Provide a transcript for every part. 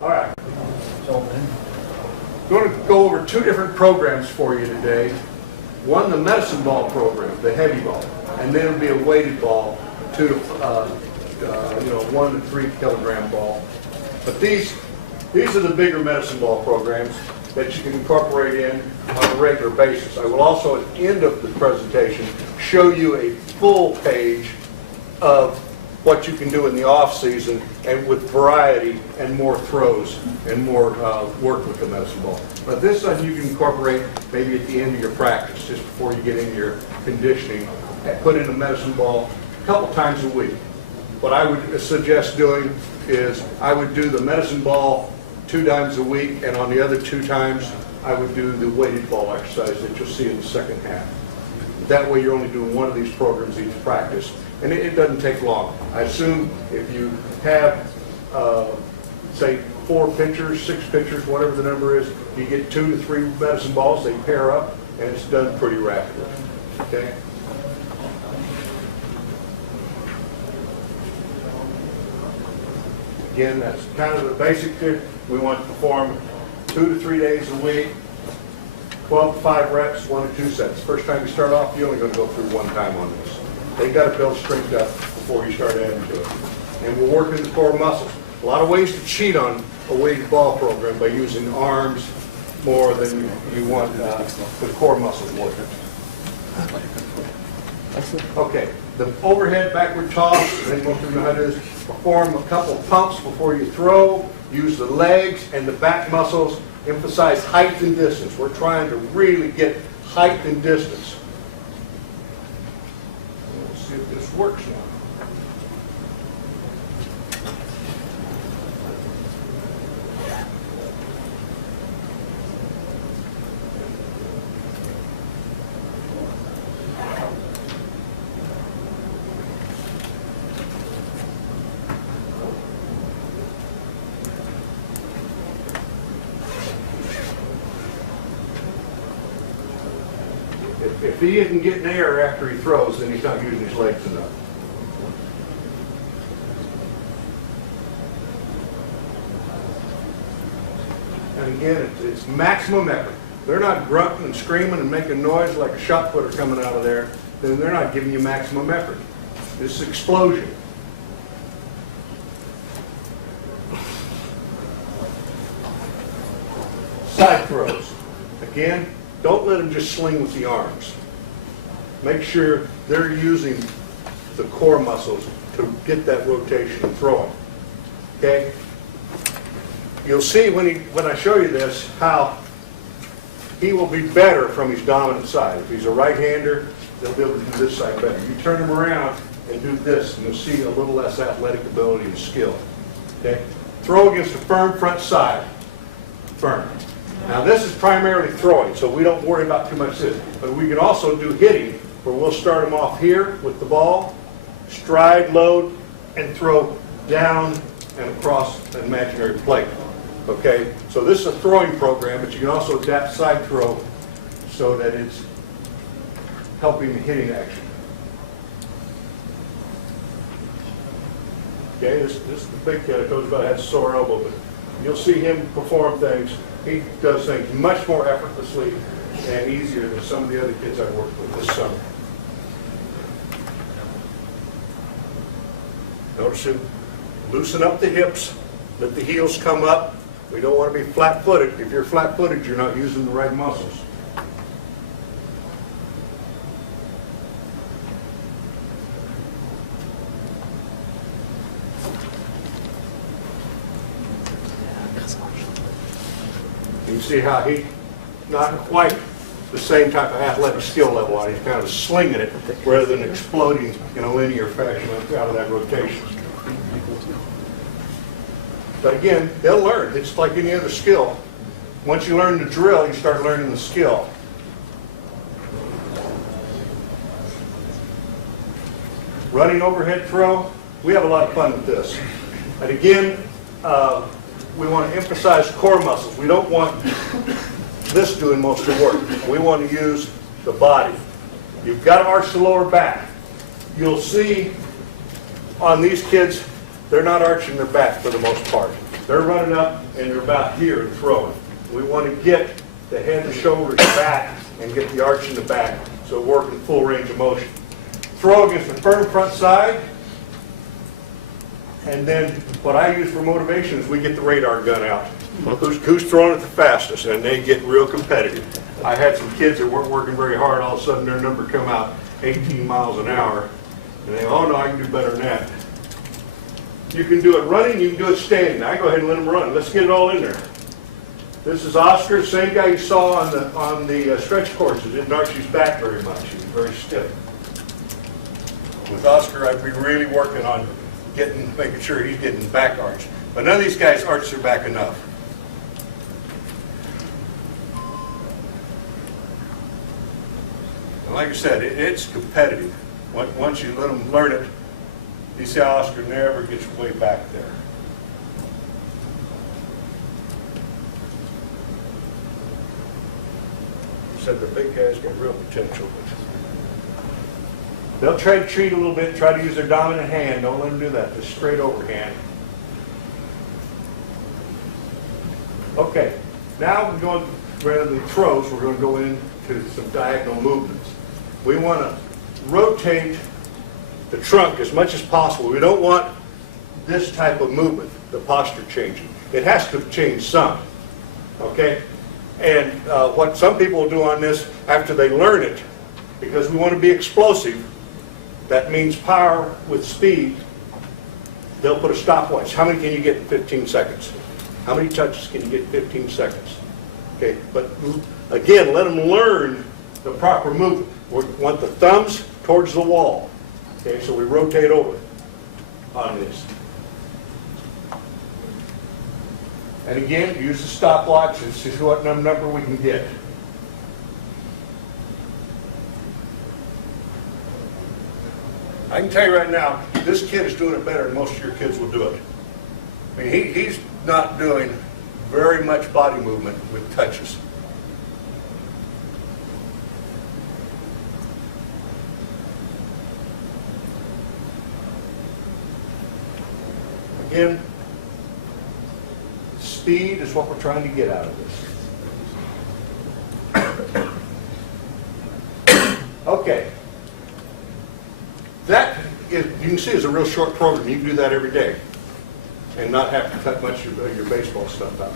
All right. I'm going to go over two different programs for you today. One, the medicine ball program, the heavy ball, and then it'll be a weighted ball, 1 to 3 kilogram ball. But these are the bigger medicine ball programs that you can incorporate in on a regular basis. I will also, at the end of the presentation, show you a full page of what you can do in the off season and with variety and more throws and more work with the medicine ball. But this one you can incorporate maybe at the end of your practice, just before you get into your conditioning, and put in a medicine ball a couple times a week. What I would suggest doing is I would do the medicine ball 2 times a week, and on the other 2 times I would do the weighted ball exercise that you'll see in the second half. That way you're only doing one of these programs each practice, and it doesn't take long. I assume if you have, say, 4 pitchers, 6 pitchers, whatever the number is, you get 2 to 3 medicine balls, they pair up, and it's done pretty rapidly. Okay? Again, that's kind of the basic tip. We want to perform 2 to 3 days a week, 12 to 5 reps, 1 to 2 sets. First time you start off, you're only going to go through 1 time on this. They got to build strength up before you start adding to it. And we're working the core muscles. A lot of ways to cheat on a weighted ball program by using arms more than you want the core muscles working. Okay, the overhead backward toss, then what we're going to do is perform a couple pumps before you throw, use the legs and the back muscles, emphasize height and distance. We're trying to really get height and distance. Let's see if this works now. If he isn't getting air after he throws, then he's not using his legs enough. And again, it's maximum effort. They're not grunting and screaming and making noise like a shot putter coming out of there, then they're not giving you maximum effort. This is explosion. Side throws. Again, don't let them just sling with the arms. Make sure they're using the core muscles to get that rotation and throwing. Okay? You'll see when I show you this how he will be better from his dominant side. If he's a right-hander, they'll be able to do this side better. You turn him around and do this, and you'll see a little less athletic ability and skill. Okay? Throw against a firm front side. Firm. Now this is primarily throwing, so we don't worry about too much of this. But we can also do hitting, where we'll start them off here with the ball, stride, load, and throw down and across an imaginary plate. Okay, so this is a throwing program, but you can also adapt side throw so that it's helping the hitting action. Okay, this is the big kid I told you about, had a sore elbow, but you'll see him perform things. He does things much more effortlessly and easier than some of the other kids I've worked with this summer. Notice him loosen up the hips, let the heels come up. We don't want to be flat-footed. If you're flat-footed, you're not using the right muscles. You can see how he's not quite the same type of athletic skill level on it. He's kind of slinging it rather than exploding in a linear fashion out of that rotation. But again, they'll learn. It's like any other skill. Once you learn the drill, you start learning the skill. Running overhead throw, we have a lot of fun with this. And again, we want to emphasize core muscles. We don't want this doing most of the work. We want to use the body. You've got to arch the lower back. You'll see on these kids, they're not arching their back for the most part. They're running up and they're about here and throwing. We want to get the head and shoulders back and get the arch in the back so work in full range of motion. Throw against the firm front side. And then what I use for motivation is we get the radar gun out. Who's throwing it the fastest, and they get real competitive. I had some kids that weren't working very hard, all of a sudden their number come out 18 miles an hour, and they, oh no, I can do better than that. You can do it running, you can do it standing. I go ahead and let them run. Let's get it all in there. This is Oscar, same guy you saw on the stretch courses. Didn't arch his back very much. He was very stiff. With Oscar, I'd be really working on making sure he's getting back arch. But none of these guys arch their back enough. And like I said, it's competitive. Once you let them learn it, you see how Oscar never gets way back there. Said the big guys got real potential. They'll try to treat a little bit, try to use their dominant hand. Don't let them do that. Just straight overhand. Okay, now we're going, rather than throws, we're going to go into some diagonal movements. We want to rotate the trunk as much as possible. We don't want this type of movement, the posture changing. It has to change some, okay? And what some people will do on this after they learn it, because we want to be explosive, that means power with speed, they'll put a stopwatch. How many can you get in 15 seconds? How many touches can you get in 15 seconds? Okay, but again, let them learn the proper movement. We want the thumbs towards the wall. Okay, so we rotate over on this. And again, use the stopwatch and see what number we can get. I can tell you right now, this kid is doing it better than most of your kids will do it. I mean, he's not doing very much body movement with touches. Again, speed is what we're trying to get out of this. Okay. That is, you can see, is a real short program. You can do that every day and not have to cut much of your baseball stuff out.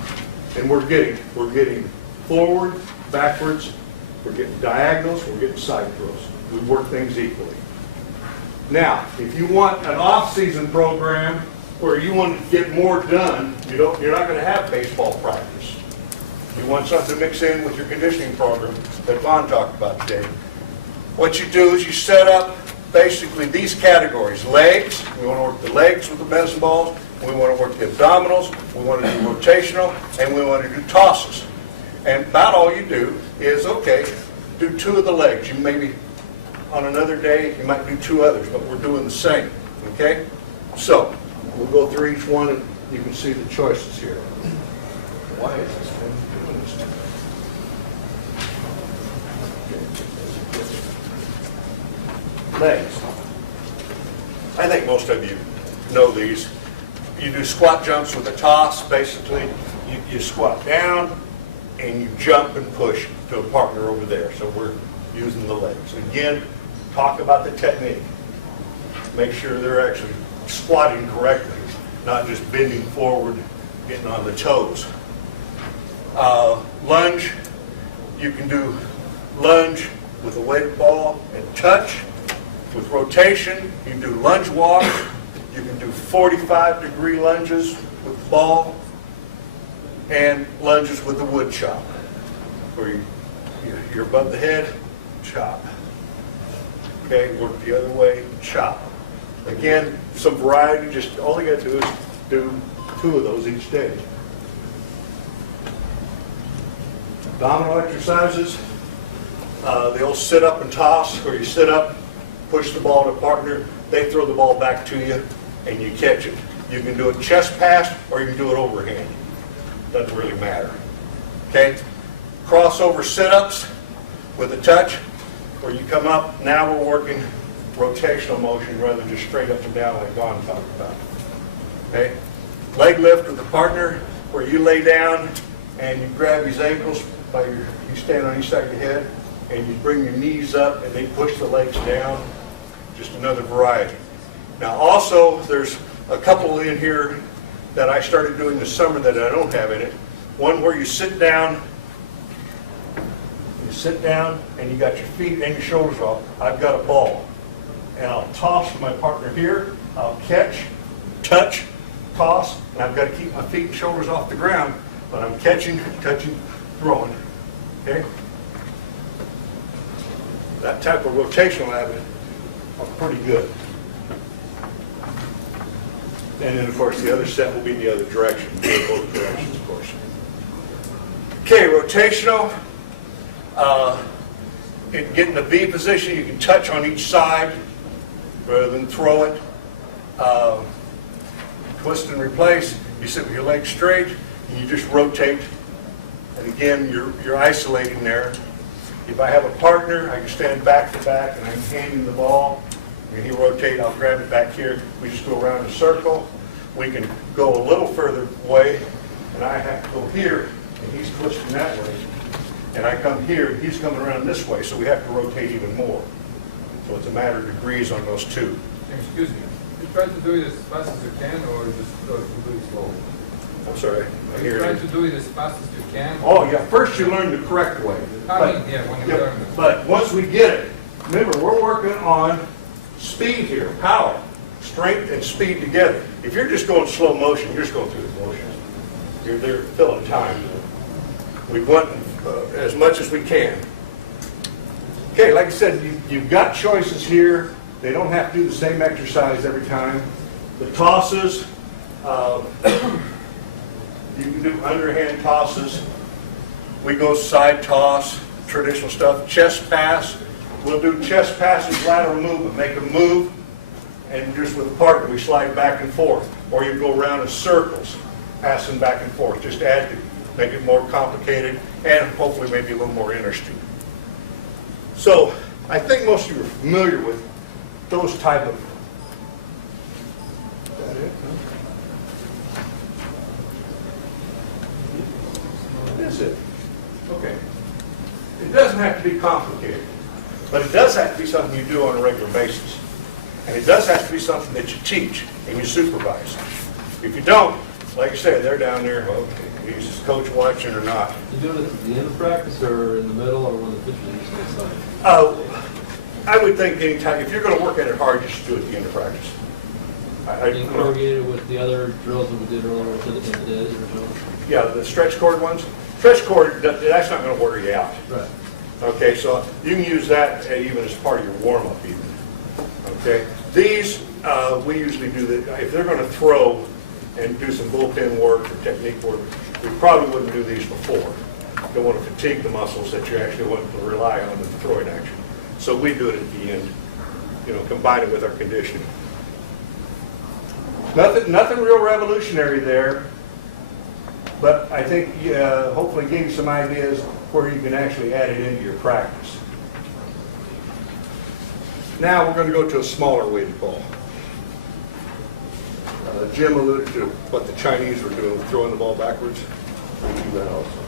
And we're getting forward, backwards, we're getting diagonals, we're getting side throws. We work things equally. Now, if you want an off-season program where you want to get more done, you're not going to have baseball practice. You want something to mix in with your conditioning program that Vaughn talked about today. What you do is you set up basically these categories. Legs, we want to work the legs with the medicine balls, we want to work the abdominals, we want to do rotational, and we want to do tosses. And about all you do is, okay, do 2 of the legs. You maybe, on another day, you might do 2 others, but we're doing the same, okay? So, we'll go through each one and you can see the choices here. Why is this thing doing this to me? Legs. I think most of you know these. You do squat jumps with a toss. Basically, you squat down and you jump and push to a partner over there. So we're using the legs. Again, talk about the technique. Make sure they're actually squatting correctly, not just bending forward, getting on the toes. Lunge, you can do lunge with a weighted ball and touch. With rotation, you can do lunge walk. You can do 45-degree lunges with the ball and lunges with the wood chop, where you're above the head, chop. Okay, work the other way, chop. Again, some variety. Just all you got to do is do 2 of those each day. Abdominal exercises. The old sit up and toss, where you sit up, push the ball to a partner, they throw the ball back to you, and you catch it. You can do it chest pass, or you can do it overhand. Doesn't really matter. Okay? Crossover sit-ups with a touch, where you come up. Now we're working rotational motion rather than just straight up and down like Don talked about. Okay? leg lift with a partner where you lay down and you grab these ankles by you stand on each side of your head and you bring your knees up and they push the legs down. Just another variety. Now also there's a couple in here that I started doing this summer that I don't have in it. One where you sit down and you got your feet and your shoulders off. I've got a ball and I'll toss with my partner here. I'll catch, touch, toss, and I've got to keep my feet and shoulders off the ground, but I'm catching, touching, throwing. Okay? That type of rotational habit are pretty good. And then of course the other set will be the other direction, both directions of course. Okay, rotational. In getting the V position, you can touch on each side rather than throw it. Twist and replace. You sit with your legs straight and you just rotate. And again, you're isolating there. If I have a partner, I can stand back to back and I'm handing the ball. When he rotate, I'll grab it back here. We just go around in a circle. We can go a little further away, and I have to go here, and he's twisting that way. And I come here, he's coming around this way, so we have to rotate even more. So it's a matter of degrees on those two. Excuse me, you try to do it as fast as you can, or just do it slowly? I'm sorry, I hear You try you. to do it as fast as you can? Oh, yeah, first you learn the correct way. When you learn it. But once we get it, remember, we're working on speed here, power, strength and speed together. If you're just going slow motion, you're just going through the motions. You're there filling time. We want as much as we can. Okay, like I said, you've got choices here. They don't have to do the same exercise every time. The tosses, you can do underhand tosses. We go side toss, traditional stuff. Chest pass, we'll do chest passes, lateral movement. Make a move, and just with a partner, we slide back and forth. Or you go around in circles, passing back and forth. Just add to make it more complicated and hopefully maybe a little more interesting. So I think most of you are familiar with those type of. Is that it? What is it? Okay. It doesn't have to be complicated, but it does have to be something you do on a regular basis. And it does have to be something that you teach and you supervise. If you don't, like I said, they're down there, okay, is this coach watching or not? You do it at the end of practice or in the middle or when the pitcher is on the side? I would think anytime, if you're going to work at it hard, you should do it at the end of practice. Being corrugated with the other drills that we did earlier to the end of the day or so? Yeah, the stretch cord ones. Stretch cord, that's not going to wear you out. Right. Okay, so you can use that even as part of your warm-up even. Okay, these, we usually do that, if they're going to throw and do some bullpen work or technique work, we probably wouldn't do these before. You don't want to fatigue the muscles that you actually want to rely on in the throwing action. So we do it at the end, combine it with our conditioning. Nothing real revolutionary there, but I think hopefully gave you some ideas where you can actually add it into your practice. Now we're going to go to a smaller weighted ball. Jim alluded to what the Chinese were doing, throwing the ball backwards. We do that also.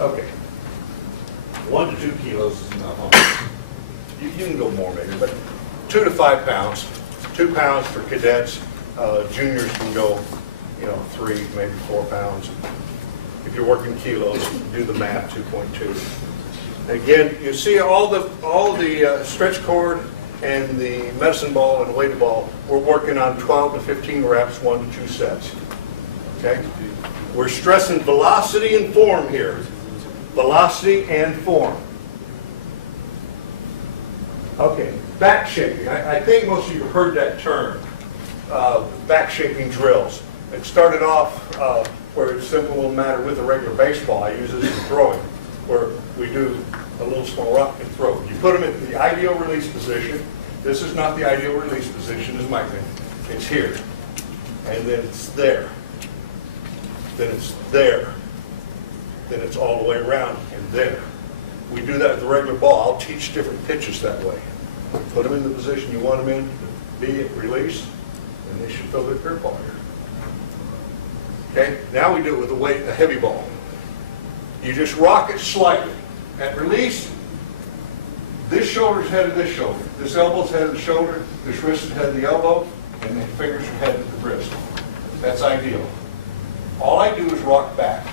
Okay. 1 to 2 kilos is enough. You can go more maybe, but 2 to 5 pounds. 2 pounds for cadets. Juniors can go, 3, maybe 4 pounds. If you're working kilos, do the math, 2.2. Again, you see all the stretch cord and the medicine ball and weighted ball, we're working on 12 to 15 reps, 1 to 2 sets. Okay? We're stressing velocity and form here. Velocity and form. Okay, back shaping. I think most of you have heard that term, back shaping drills. It started off where it's simple little matter with a regular baseball. I use this in throwing, where we do a little small rock and throw. You put them in the ideal release position. This is not the ideal release position, is my thing. It's here. And then it's there. Then it's there. Then it's all the way around and there. We do that with the regular ball. I'll teach different pitches that way. Put them in the position you want them in, B, release, and they should throw their curveball here. Okay, now we do it with a heavy ball. You just rock it slightly. At release, this shoulder's headed to this shoulder, this elbow's headed to the shoulder, this wrist is headed to the elbow, and the fingers are headed to the wrist. That's ideal. All I do is rock back,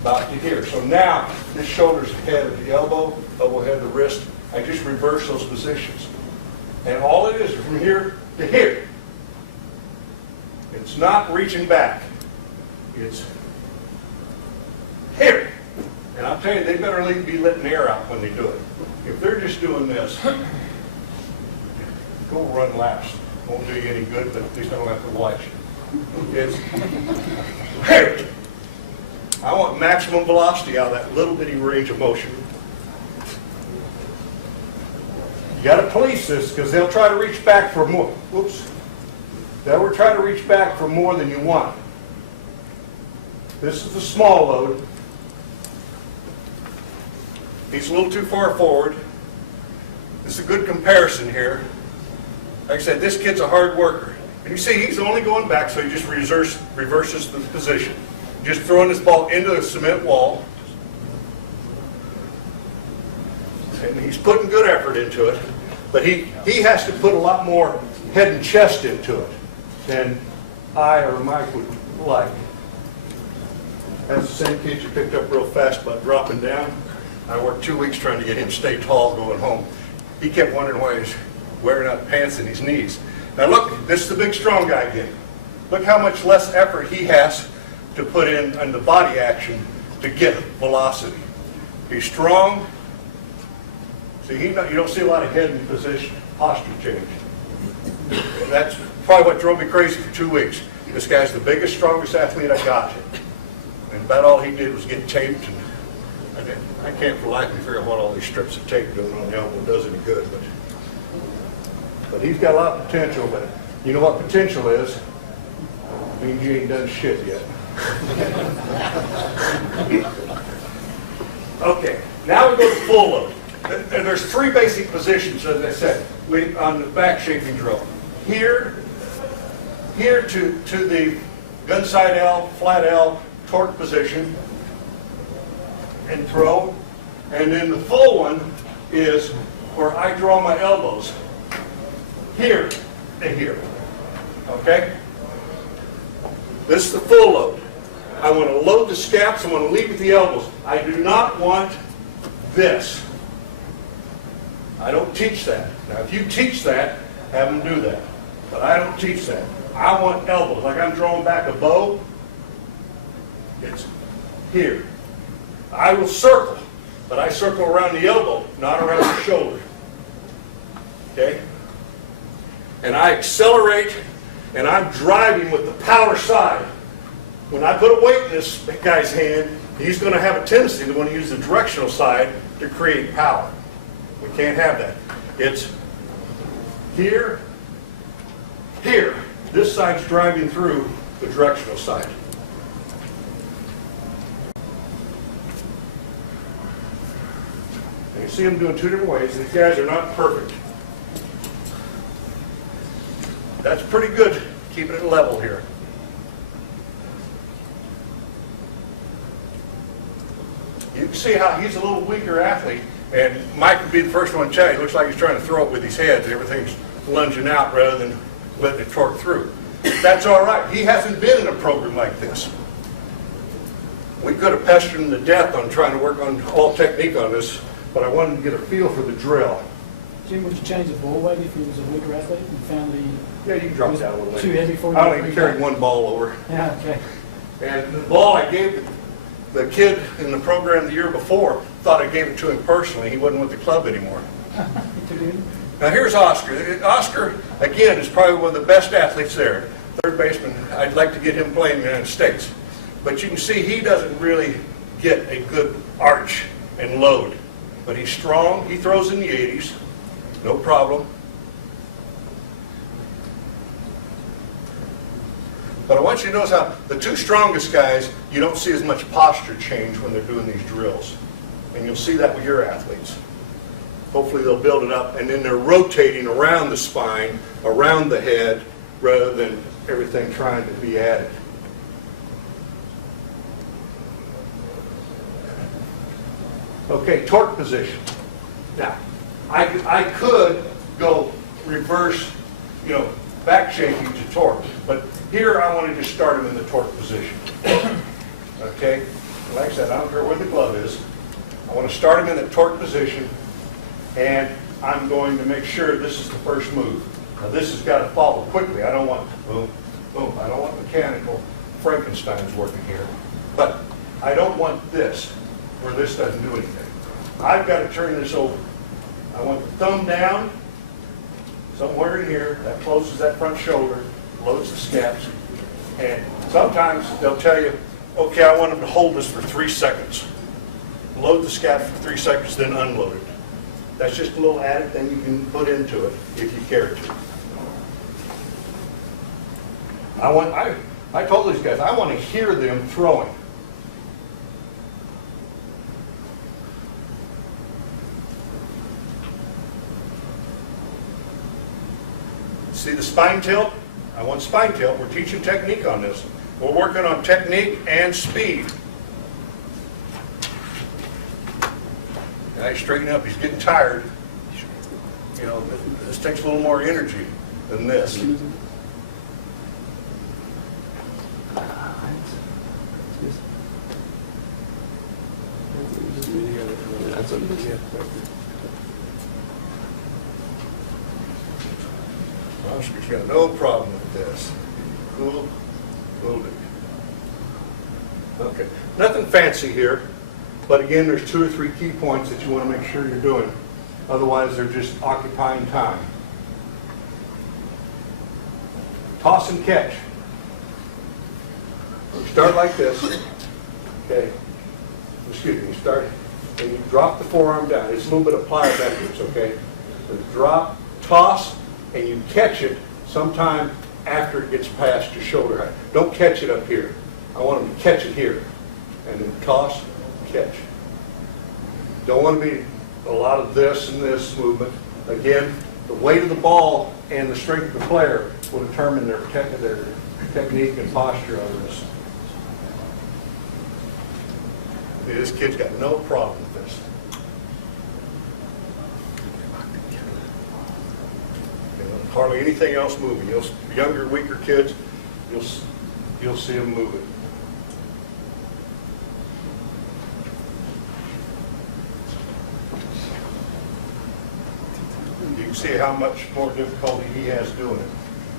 about to here. So now, this shoulder's headed to the elbow, elbow head to the wrist. I just reverse those positions. And all it is from here to here. It's not reaching back. It's here. And I'll tell you, they better be letting air out when they do it. If they're just doing this, go run laps. Won't do you any good, but at least I don't have to watch you. It's here. I want maximum velocity out of that little bitty range of motion. You got to police this because they'll try to reach back for more. Whoops. They'll try to reach back for more than you want. This is the small load. He's a little too far forward. This is a good comparison here. Like I said, this kid's a hard worker. And you see, he's only going back, so he just reverses the position. Just throwing this ball into the cement wall. And he's putting good effort into it. But he has to put a lot more head and chest into it than I or Mike would like. That's the same kid you picked up real fast by dropping down. I worked 2 weeks trying to get him to stay tall going home. He kept wondering why he's wearing out pants in his knees. Now look, this is the big strong guy again. Look how much less effort he has to put in the body action to get velocity. He's strong. See, you don't see a lot of head in position, posture change. And that's probably what drove me crazy for 2 weeks. This guy's the biggest, strongest athlete I got. And about all he did was get taped. And I can't for life of me figure out what all these strips of tape doing on the elbow does any good. But he's got a lot of potential. But you know what potential is? Means you ain't done shit yet. Okay, now we go to full load. And there's 3 basic positions, as I said, on the back shaping drill. Here to the gun side L, flat L, torque position, and throw. And then the full one is where I draw my elbows. Here to here. Okay? This is the full load. I want to load the scaps, I want to lead with the elbows. I do not want this. I don't teach that. Now, if you teach that, have them do that. But I don't teach that. I want elbows. Like I'm drawing back a bow, it's here. I will circle, but I circle around the elbow, not around the shoulder. Okay? And I accelerate, and I'm driving with the power side. When I put a weight in this guy's hand, he's going to have a tendency to want to use the directional side to create power. We can't have that. It's here, here. This side's driving through the directional side. And you see them doing 2 different ways. These guys are not perfect. That's pretty good, keeping it level here. You can see how he's a little weaker athlete. And Mike would be the first one to tell you, he looks like he's trying to throw it with his head and everything's lunging out rather than letting it torque through. That's all right. He hasn't been in a program like this. We could have pestered him to death on trying to work on all technique on this, but I wanted to get a feel for the drill. Jim, would you change the ball weight if he was a weaker athlete and found Yeah, you can drop down a little bit. too heavy for you? I only carried 1 ball over. Yeah, okay. And the ball I gave the kid in the program the year before, thought I gave it to him personally. He wasn't with the club anymore. Now here's Oscar. Oscar, again, is probably one of the best athletes there. Third baseman. I'd like to get him playing in the United States. But you can see he doesn't really get a good arch and load. But he's strong. He throws in the 80s. No problem. But I want you to notice how the 2 strongest guys, you don't see as much posture change when they're doing these drills. And you'll see that with your athletes. Hopefully they'll build it up, and then they're rotating around the spine, around the head, rather than everything trying to be added. Okay, torque position. Now, I could go reverse, back shaking to torque, but here I want to just start him in the torque position. Okay? Like I said, I don't care where the glove is. I want to start him in the torque position, and I'm going to make sure this is the first move. Now this has got to follow quickly. I don't want boom, boom. I don't want mechanical Frankenstein's working here. But I don't want this, where this doesn't do anything. I've got to turn this over. I want the thumb down, somewhere in here. That closes that front shoulder, loads the scaps. And sometimes they'll tell you, okay, I want them to hold this for 3 seconds. Load the scaps for 3 seconds, then unload it. That's just a little added thing you can put into it if you care to. I told these guys, I want to hear them throwing. See the spine tilt? I want spine tilt. We're teaching technique on this. We're working on technique and speed. Guys, straighten up. He's getting tired. This takes a little more energy than this. Oscar's got no problem with this. Cool. Cool. Okay. Nothing fancy here. But again, there's 2 or 3 key points that you want to make sure you're doing. Otherwise, they're just occupying time. Toss and catch. You start like this. Okay. Excuse me. Start, and you drop the forearm down. It's a little bit of plyo backwards, okay? So drop, toss, and you catch it sometime after it gets past your shoulder height. Don't catch it up here. I want them to catch it here. And then toss, catch. Don't want to be a lot of this and this movement. Again, the weight of the ball and the strength of the player will determine their technique and posture on this. This kid's got no problem with this. Hardly anything else moving. Younger, weaker kids, you'll see them moving. You can see how much more difficulty he has doing it.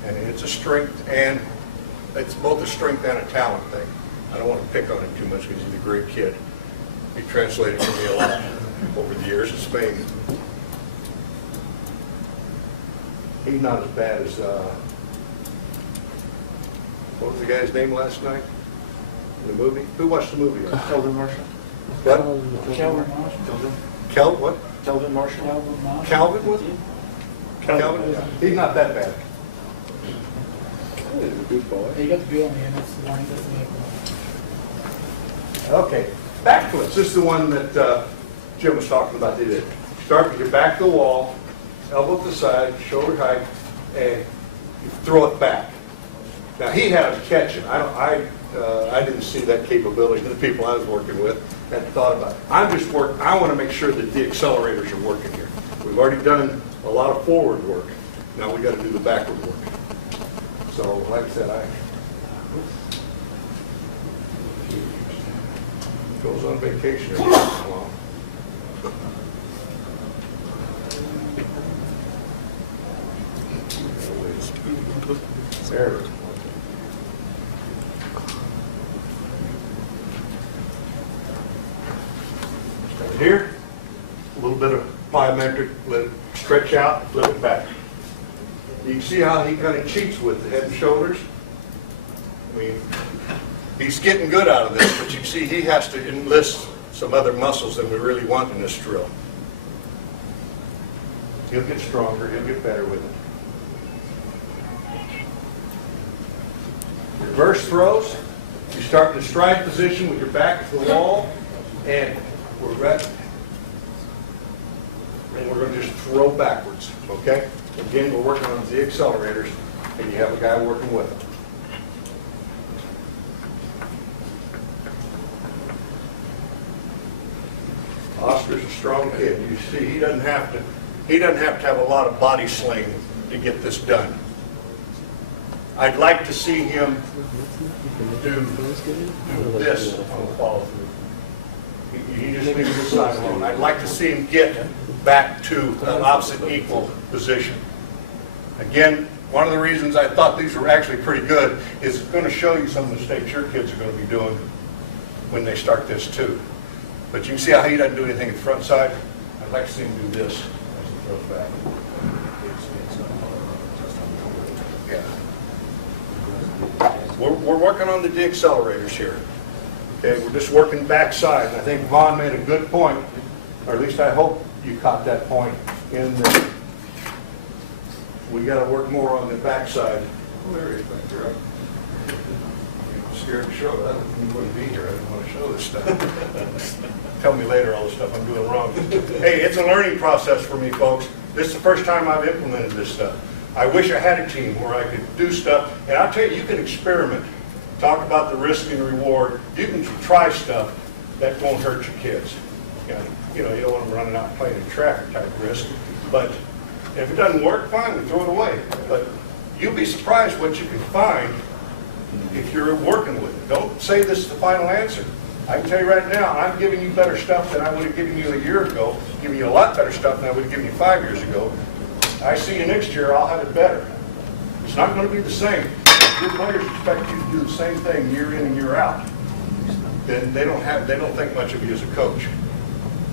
And it's a strength, and it's both a strength and a talent thing. I don't want to pick on him too much because he's a great kid. He translated for me a lot over the years in Spain. He's not as bad as, what was the guy's name last night in the movie? Who watched the movie? Kelvin Marshall. What? Calvin Marshall. What? Kelvin Marshall. Calvin Marshall. Calvin was it? Calvin? Yeah. He's not that bad. He's a good boy. You got the bill in the end, that's the one, that's the main one. Okay, back flips. This is the one that Jim was talking about. They did. Start with your back to the wall, elbow to the side, shoulder height, and you throw it back. Now he had to catch it. I didn't see that capability. The people I was working with hadn't thought about it. I want to make sure that the accelerators are working here. We've already done a lot of forward work. Now we got to do the backward work. So, like I said, goes on vacation every once in a while. There. Stand here, a little bit of plyometric, let it stretch out, flip it back. You can see how he kind of cheats with the head and shoulders. I mean, he's getting good out of this, but you can see he has to enlist some other muscles than we really want in this drill. He'll get stronger, he'll get better with it. Reverse throws, you start in the stride position with your back to the wall, and we're going to just throw backwards, okay? Again, we're working on the accelerators, and you have a guy working with them. Oscar's a strong kid. You see, he doesn't have to have a lot of body sling to get this done. I'd like to see him do this on the follow through. He just leaves this side alone. I'd like to see him get back to an opposite equal position. Again, one of the reasons I thought these were actually pretty good is it's going to show you some of the mistakes your kids are going to be doing when they start this too. But you can see how he doesn't do anything at the front side. I'd like to see him do this as he throws back. Yeah. We're working on the deaccelerators here. Okay, we're just working backside. And I think Vaughn made a good point, or at least I hope you caught that point, in that we got to work more on the backside. Oh, there he is back there. I'm scared to show that. You wouldn't be here. I didn't want to show this stuff. Tell me later all the stuff I'm doing wrong. Hey, it's a learning process for me, folks. This is the first time I've implemented this stuff. I wish I had a team where I could do stuff. And I'll tell you, you can experiment. Talk about the risk and reward. You can try stuff that won't hurt your kids. You know, you don't want them running out playing in traffic type risk. But if it doesn't work, fine, we throw it away. But you'll be surprised what you can find if you're working with it. Don't say this is the final answer. I can tell you right now, I'm giving you better stuff than I would have given you a year ago, giving you a lot better stuff than I would have given you 5 years ago. I see you next year, I'll have it better. It's not going to be the same. If your players expect you to do the same thing year in and year out, then they don't think much of you as a coach.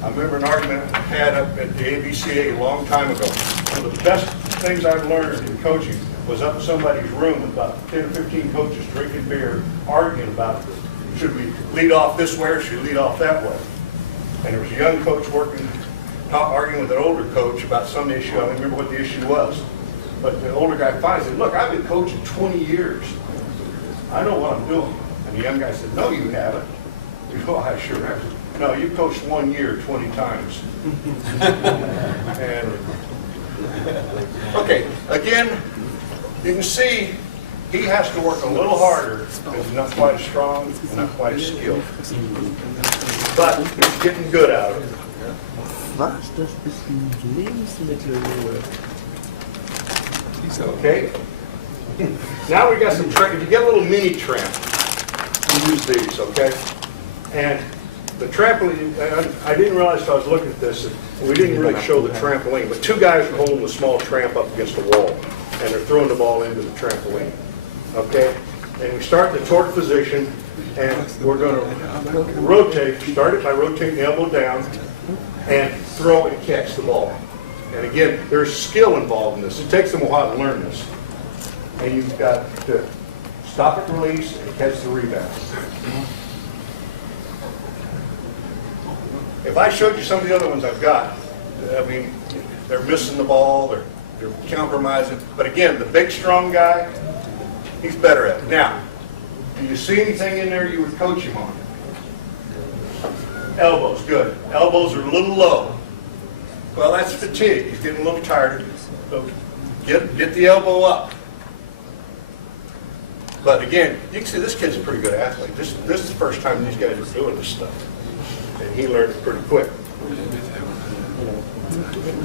I remember an argument I had up at the EBCA a long time ago. One of the best things I've learned in coaching was up in somebody's room with about 10 or 15 coaches drinking beer, arguing about this. Should we lead off this way or should we lead off that way? And there was a young coach arguing with an older coach about some issue. I don't remember what the issue was. But the older guy finally said, look, I've been coaching 20 years. I know what I'm doing. And the young guy said, no, you haven't. Oh, I sure have. No, you coached 1 year 20 times. And, okay, again, you can see he has to work a little harder because he's not quite as strong and not quite as skilled. But he's getting good out of it. Was? Das ist ein Lebensmittel. Okay? Now we got some tramp. If you get a little mini tramp, you use these, okay? And the trampoline, I didn't realize until I was looking at this, and we didn't really show the trampoline, but two guys are holding a small tramp up against the wall, and they're throwing the ball into the trampoline. Okay? And we start in the torque position, and we're going to rotate. Start it by rotating the elbow down, and throw and catch the ball. And again, there's skill involved in this. It takes them a while to learn this. And you've got to stop it, release, and catch the rebound. If I showed you some of the other ones I've got, I mean, they're missing the ball, they're compromising. But again, the big, strong guy, he's better at it. Now, do you see anything in there you would coach him on? Elbows, good. Elbows are a little low. Well, that's fatigue. He's getting a little tired. So get the elbow up. But again, you can see this kid's a pretty good athlete. This is the first time these guys are doing this stuff. And he learned it pretty quick.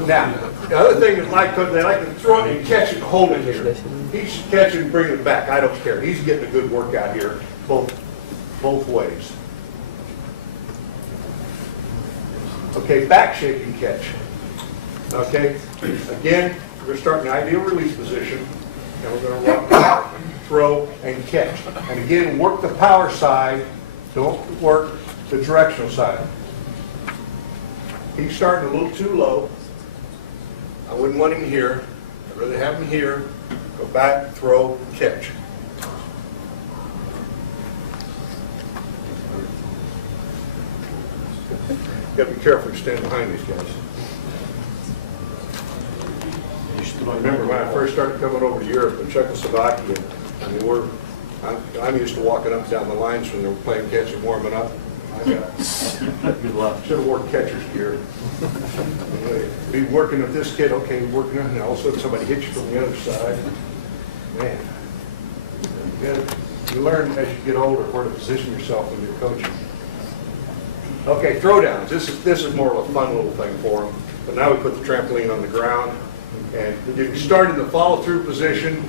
Now, the other thing is they like to throw it and catch it and hold it here. He should catch it and bring it back. I don't care. He's getting a good workout here, both ways. Okay, back shake and catch. Okay, again, we're going to start in the ideal release position, and we're going to rock, throw, and catch. And again, work the power side, don't work the directional side. He's starting a little too low. I wouldn't want him here. I'd rather have him here. Go back, throw, catch. You got to be careful to stand behind these guys. I remember when I first started coming over to Europe and Czechoslovakia, I mean, I'm used to walking up and down the lines when they were playing catch and warming up. Good luck. Should have worn catcher's gear. Be working with this kid, okay, working on, and all of a sudden somebody hits you from the other side. Man, you learn as you get older where to position yourself when you're coaching. Okay, throwdowns. This is more of a fun little thing for them. But now we put the trampoline on the ground, and you can start in the follow-through position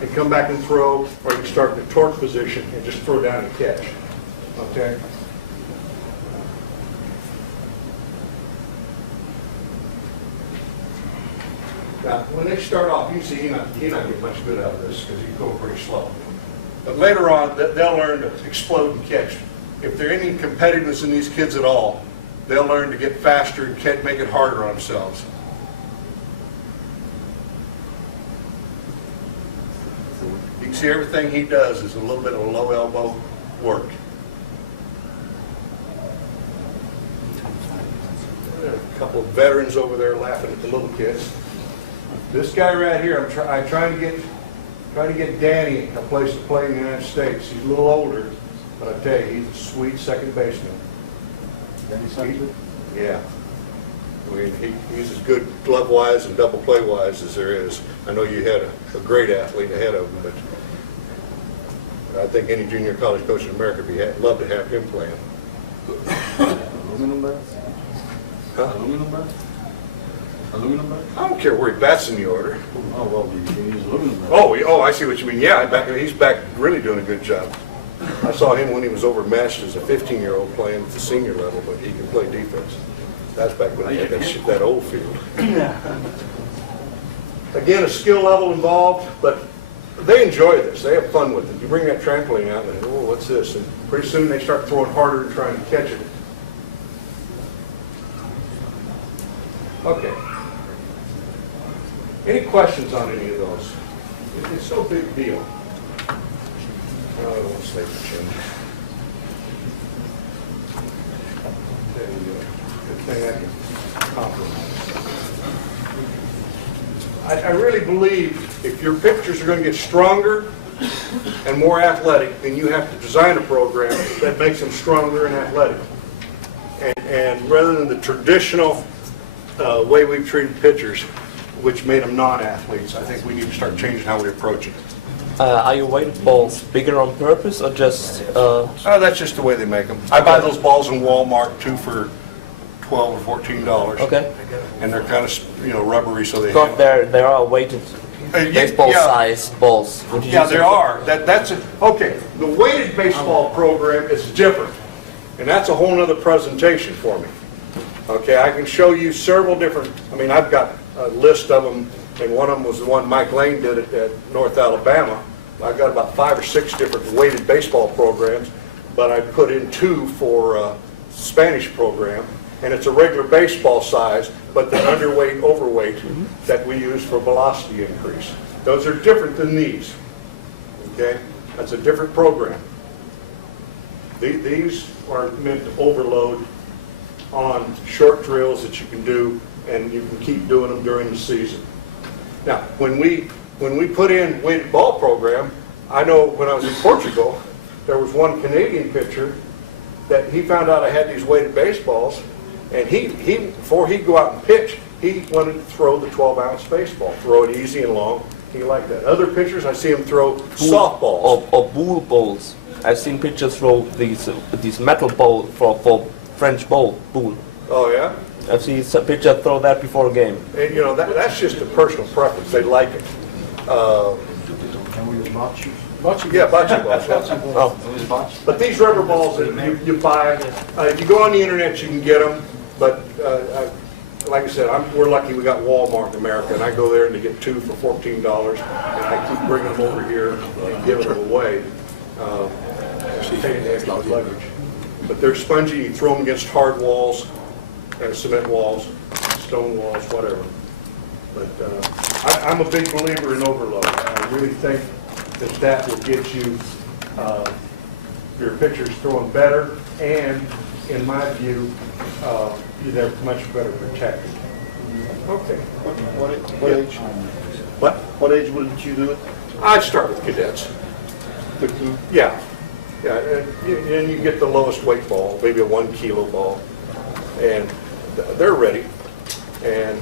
and come back and throw, or you can start in the torque position and just throw down and catch. Okay. Now, when they start off, you see you're not getting much good out of this because you go pretty slow. But later on, they'll learn to explode and catch. If there ain't any competitiveness in these kids at all, they'll learn to get faster and make it harder on themselves. You can see everything he does is a little bit of low elbow work. There are a couple of veterans over there laughing at the little kids. This guy right here, I'm trying to get Danny a place to play in the United States. He's a little older, but I tell you, he's a sweet second baseman. Yeah. I mean, he's as good glove-wise and double play-wise as there is. I know you had a great athlete ahead of him, but I think any junior college coach in America would love to have him playing. Aluminum bats? Huh? Aluminum bats? Aluminum bats? I don't care where he bats in the order. Oh, well, you can use aluminum bats. Oh, I see what you mean. Yeah, he's back really doing a good job. I saw him when he was overmatched as a 15-year-old playing at the senior level, but he can play defense. That's back when he had that old field. Again, a skill level involved, but they enjoy this. They have fun with it. You bring that trampoline out and they go, oh, what's this? And pretty soon they start throwing harder and trying to catch it. Okay. Any questions on any of those? It's no big deal. I don't want to stay for change. There you go. Good thing I can compromise. I really believe if your pictures are going to get stronger and more athletic, then you have to design a program that makes them stronger and athletic. And rather than the traditional way we've treated pitchers, which made them non-athletes, I think we need to start changing how we approach it. Are your weighted balls bigger on purpose or just? Oh, that's just the way they make them. I buy those balls in Walmart, 2 for $12 or $14. Okay. And they're kind of, rubbery, so they. But there are weighted baseball size balls. Would you Yeah, use there them? are. That's it. Okay, the weighted baseball program is different, and that's a whole other presentation for me. Okay, I can show you several different. I mean, I've got a list of them, and one of them was the one Mike Lane did at North Alabama. I've got about 5 or 6 different weighted baseball programs, but I put in 2 for Spanish program, and it's a regular baseball size, but the underweight, overweight that we use for velocity increase. Those are different than these. Okay, that's a different program. These are meant to overload on short drills that you can do, and you can keep doing them during the season. Now, when we put in weighted ball program, I know when I was in Portugal, there was one Canadian pitcher that he found out I had these weighted baseballs, and he before he'd go out and pitch, he wanted to throw the 12-ounce baseball, throw it easy and long. He liked that. Other pitchers, I see him throw softballs. Or bull balls. I've seen pitchers throw these metal balls for French bull. Oh yeah. I've seen some pitchers throw that before a game. And that's just a personal preference. They like it. Can we use bocce? Yeah, bocce balls. Yeah. Oh, Can we use bocce? But these rubber balls that you buy, if you go on the internet, you can get them. But like I said, we're lucky we got Walmart in America, and I go there and they get 2 for $14, and I keep bringing them over here and giving them away. Paying the extra luggage. But they're spongy. You throw them against hard walls, and cement walls, stone walls, whatever. But I'm a big believer in overload. I really think that will get you your pitchers throwing better, and in my view, they're much better protected. Okay. What age? What? What age wouldn't you do it? I'd start with cadets. 15? Yeah. Yeah, and you get the lowest weight ball, maybe a 1 kilo ball, and they're ready. And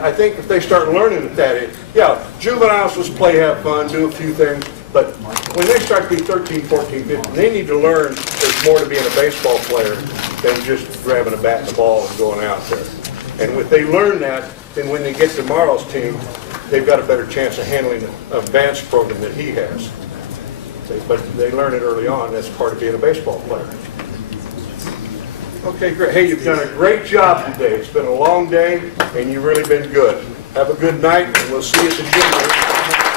I think if they start learning at that age, yeah, juveniles just play, have fun, do a few things, but when they start to be 13, 14, 15, they need to learn there's more to being a baseball player than just grabbing a bat and a ball and going out there. And if they learn that, then when they get to tomorrow's team, they've got a better chance of handling the advanced program that he has. But they learn it early on. That's part of being a baseball player. Okay, great. Hey, you've done a great job today. It's been a long day, and you've really been good. Have a good night, and we'll see you at the gym.